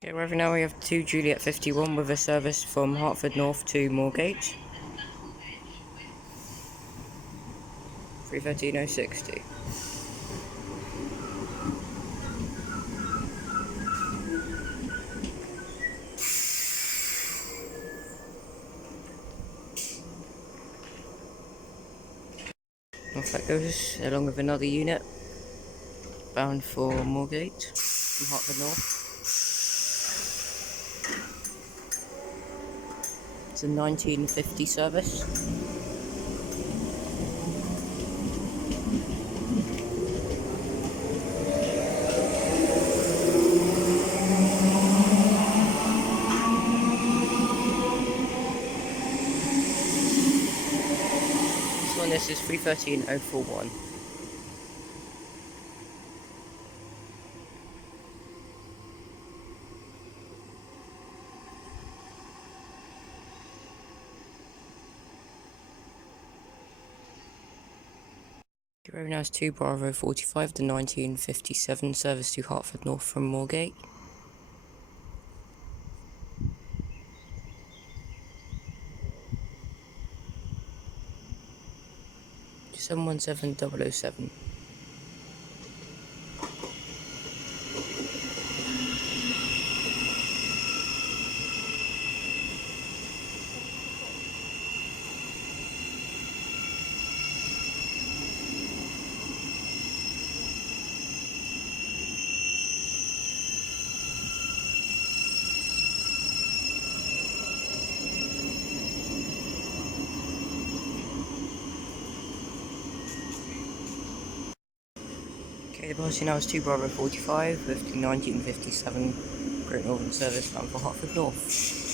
Okay, right now we have 2 Juliet 51 with a service from Hertford North to Moorgate. 313.060. Off that goes, along with another unit, bound for Moorgate from Hertford North. It's a 1950 service. This is 313.041. Right now is 2 Bravo 45, the 1957 service to Hertford North from Moorgate. Seven 17007. Okay, the policy now is 2 Bravo 45 with the 1957 Great Northern Service bound for Hertford North.